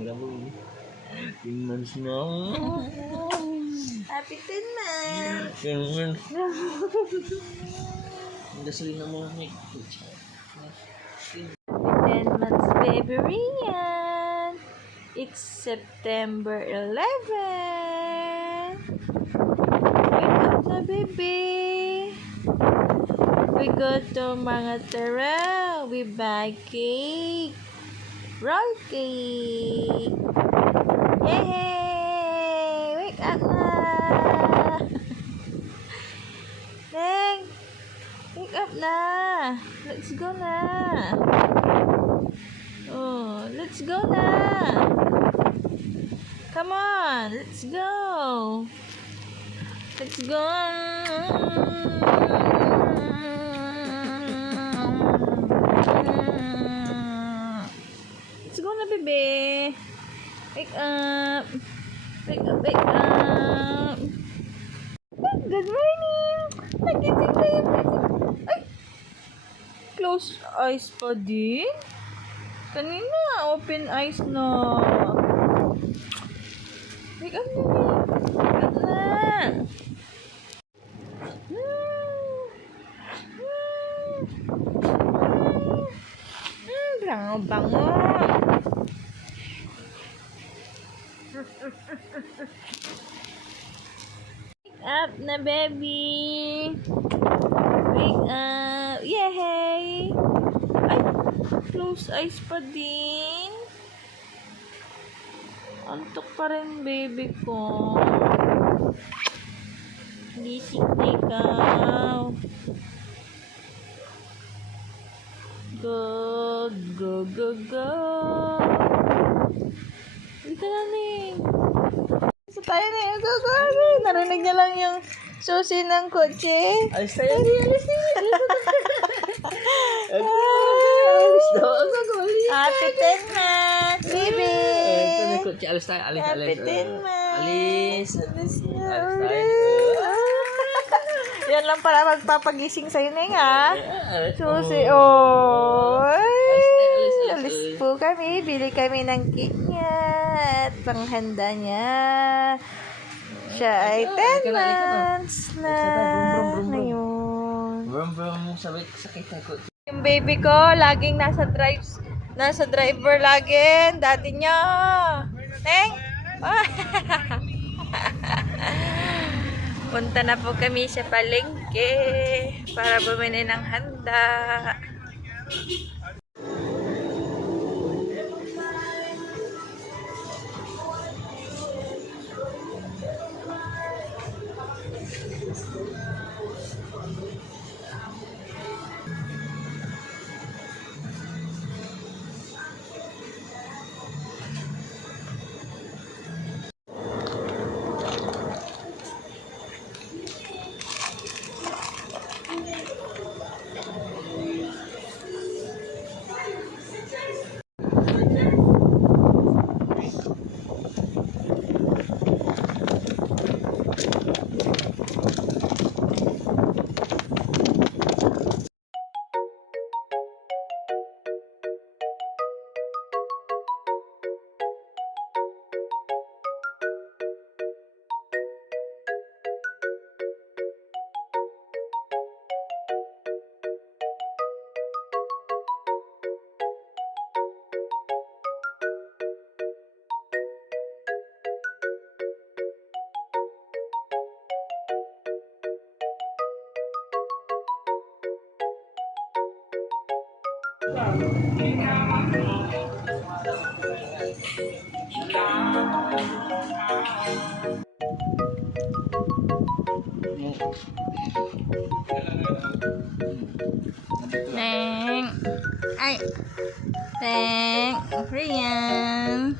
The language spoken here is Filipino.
Grabe. 10 months na. Happy 10 months. 10 months. Ang gasolina mo na 10 months, baby Rian. It's September 11. Wake up na, baby. We go to mga Tara. We buy cake. Roll cake. Yay! Wake up na. Dang. Wake up na. Let's go na. Oh, let's go na. Come on, let's go. Let's go. Let's go na, baby. Wake up. Wake up, wake up. Good morning. Nagising kayo. Ay! Close eyes pa din? Kanina, open eyes na. Wake up na, wake up na. Bango-bango. Wake up na, baby. Wake up. Yay! Ay, close eyes pa din. Antok pa rin, baby ko. Gising na ikaw. Go, go, go, go. Dito na, Ning. So, tayo na yun. Go, go, go. Narinig niya lang yung susi ng kotse. Alis tayo. Alis na. Happy 10 months, baby. Alis tayo. Alis. Happy 10 months. Alis. Alis na Alis ulit. tayo. Yan lang para magpapagising sa'yo, Neng, ha? Susi, oy. Alis po kami. Bili kami ng cake niya at panghanda niya. Siya ay 10 months na ngayon. Brum, sabit sakit ako. Yung baby ko, laging nasa driver lagi. Daddy niya. Neng? Punta na po kami sa palengke para bumili ng handa. Neng. Ay. Neng. Rian.